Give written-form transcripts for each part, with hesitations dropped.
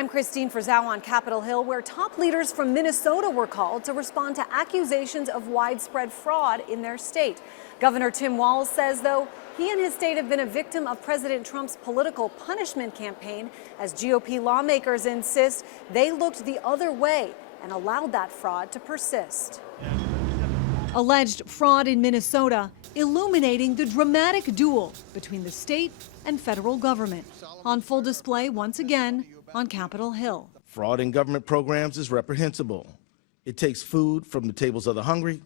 I'm Christine Frizzau on Capitol Hill, where top leaders from Minnesota were called to respond to accusations of widespread fraud in their state. Governor Tim Walz says, though, he and his state have been a victim of President Trump's political punishment campaign, as GOP lawmakers insist they looked the other way and allowed that fraud to persist. Alleged fraud in Minnesota, illuminating the dramatic duel between the state and federal government. On full display once again on Capitol Hill. Fraud in government programs is reprehensible. It takes food from the tables of the hungry.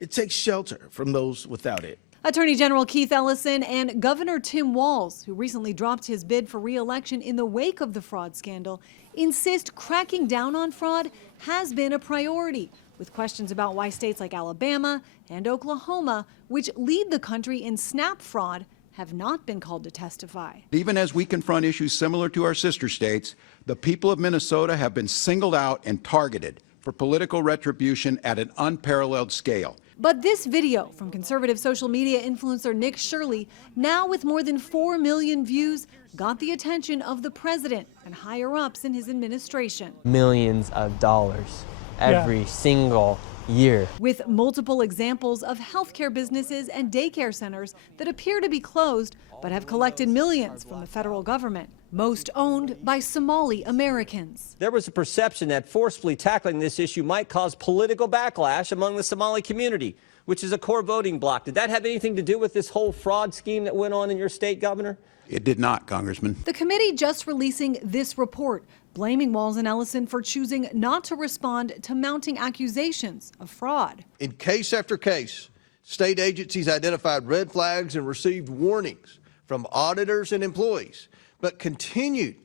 It takes shelter from those without it. Attorney General Keith Ellison and Governor Tim Walz, who recently dropped his bid for re-election in the wake of the fraud scandal, insist cracking down on fraud has been a priority, with questions about why states like Alabama and Oklahoma, which lead the country in SNAP fraud, have not been called to testify. Even as we confront issues similar to our sister states, the people of Minnesota have been singled out and targeted for political retribution at an unparalleled scale. But this video from conservative social media influencer Nick Shirley, now with more than 4 million views, got the attention of the president and higher-ups in his administration. Millions of dollars every single year. With multiple examples of healthcare businesses and daycare centers that appear to be closed but have collected millions from the federal government, most owned by Somali Americans. There was a perception that forcefully tackling this issue might cause political backlash among the Somali community, which is a core voting bloc. Did that have anything to do with this whole fraud scheme that went on in your state, Governor? It did not, Congressman. The committee just releasing this report, blaming Walz and Ellison for choosing not to respond to mounting accusations of fraud. In case after case, state agencies identified red flags and received warnings from auditors and employees, but continued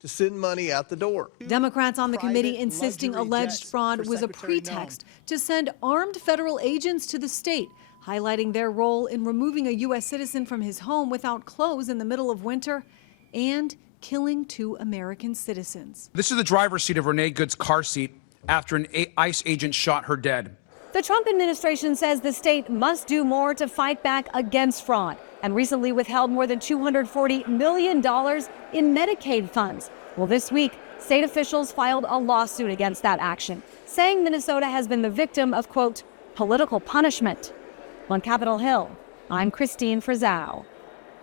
to send money out the door. Democrats on the committee insisting alleged fraud was a pretext to send armed federal agents to the state, highlighting their role in removing a U.S. citizen from his home without clothes in the middle of winter and killing 2 American citizens. This is the driver's seat of Renee Good's car seat after an ICE agent shot her dead. The Trump administration says the state must do more to fight back against fraud and recently withheld more than $240 million in Medicaid funds. Well, this week, state officials filed a lawsuit against that action, saying Minnesota has been the victim of, quote, political punishment. On Capitol Hill, I'm Christine Frizzau.